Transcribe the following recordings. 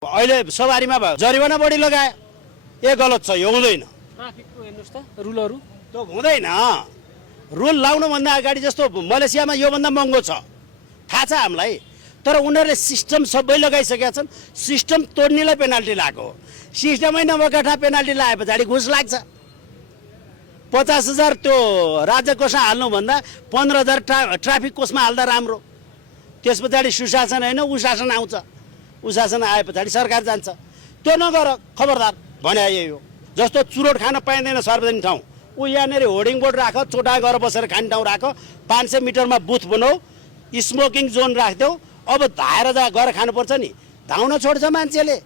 अहिले सवारीमा भयो जरिवाना बढी लगायो ए गलत छ यो हुँदैन ट्राफिकको हेर्नुस् त रुलहरू त्यो हुँदैन रुल लाउनुभन्दा अगाडि जस्तो मलेसियामा योभन्दा महँगो छ थाहा छ हामीलाई तर उनीहरूले सिस्टम सबै लगाइसकेका छन् सिस्टम तोड्नेलाई पेनाल्टी लाग्यो सिस्टमै नभएका ठाउँ पेनाल्टी लाए पछाडि घुस लाग्छ 50,000 त्यो राज्य कोषमा हाल्नुभन्दा 15,000 ट्राफिक कोषमा हाल्दा राम्रो त्यस पछाडि सुशासन होइन उशासन आउँछ उशासन आए पछाडि सरकार जान्छ त्यो नगर खबरदार भने यही हो जस्तो चुरोट खान पाइँदैन सार्वजनिक ठाउँ ऊ यहाँनिर होर्डिङ बोर्ड राख चोटा गएर बसेर खाने ठाउँ राख 500 मिटरमा बुथ बनाऊ स्मोकिङ जोन राखिदेऊ अब धाएर गएर खानुपर्छ नि धाउन छोड्छ मान्छेले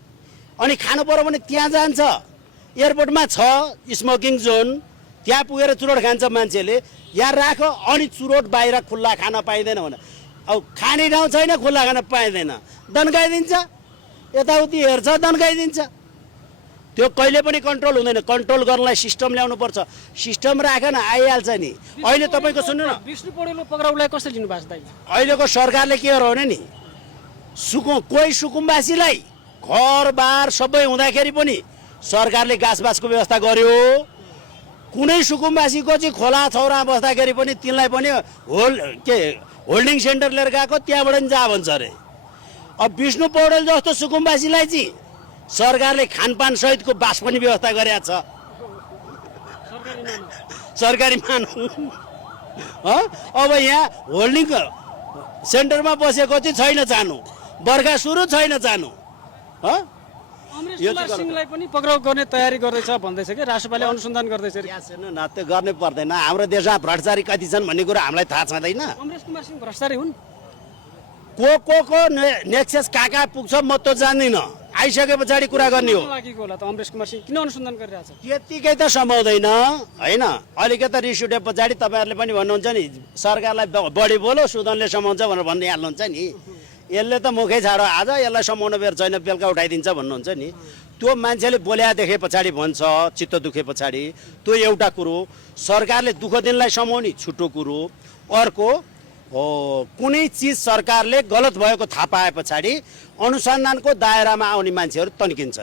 अनि खानु पर्यो भने त्यहाँ जान्छ एयरपोर्टमा छ स्मोकिङ जोन त्यहाँ पुगेर चुरोट खान्छ मान्छेले यहाँ राख अनि चुरोट बाहिर खुल्ला खान पाइँदैन भने अब खाने ठाउँ छैन खुल्ला खान पाइँदैन दन्काइदिन्छ यताउति हेर्छ दन्काइदिन्छ त्यो कहिले पनि कन्ट्रोल हुँदैन कन्ट्रोल गर्नलाई सिस्टम ल्याउनुपर्छ सिस्टम राखेन आइहाल्छ नि अहिले तपाईँको सुन्नु न विष्णु पौडेलको पक्राउलाई कसरी लिनुभएको छ दाइ अहिलेको सरकारले के गराउने नि कोही सुकुम्बासीलाई घरबार सबै हुँदाखेरि पनि सरकारले घाँसबासको व्यवस्था गर्यो कुनै सुकुम्बासीको चाहिँ खोला छौरा बस्दाखेरि पनि तिनलाई पनि होल्डिङ सेन्टर लिएर गएको त्यहाँबाट पनि जा भन्छ अरे अब विष्णु पौडेल जस्तो सुकुम्बासीलाई चाहिँ सरकारले खानपान सहितको बास पनि व्यवस्था गरेका छ सरकारी मानौ अब यहाँ होल्डिङ सेन्टरमा बसेको चाहिँ छैन जानु बर्खा सुरु छैन जानु अमरेश कुमार सिंहलाई पनि पक्राउ गर्ने तयारी गर्दैछ भन्दैछ कि राष्ट्रपालले अनुसन्धान गर्दैछ न त्यो गर्नै पर्दैन हाम्रो देशमा भ्रष्टाचारी कति छन् भन्ने कुरा हामीलाई थाहा छैन अमरेश कुमार सिंह भ्रष्टाचारी हुन् को नेक्सस कहाँ पुग्छ म त जान्दिनँ आइसके पछाडि कुरा गर्ने हो लागेको होला त अमरेश कुमार सिंह किन अनुसन्धान गरिरहेछ त्यतिकै त सम्हाउँदैन होइन अलिकति रिस उठे पछाडि तपाईँहरूले पनि भन्नुहुन्छ नि सरकारलाई बढी बोलो सुदनले समाउँछ भनेर भनिहाल्नुहुन्छ नि यसले त मुखै छाडो आज यसलाई समाउनु बेर छैन बेलुका उठाइदिन्छ भन्नुहुन्छ नि त्यो मान्छेले बोल्या देखे पछाडि भन्छ चित्त दुखे पछाडि त्यो एउटा कुरो सरकारले दुःख दिनलाई समाउने छुट्टो कुरो अर्को कुनै चिज सरकारले गलत भएको थाहा पाए पछाडि अनुसन्धानको दायरामा आउने मान्छेहरू तन्किन्छन्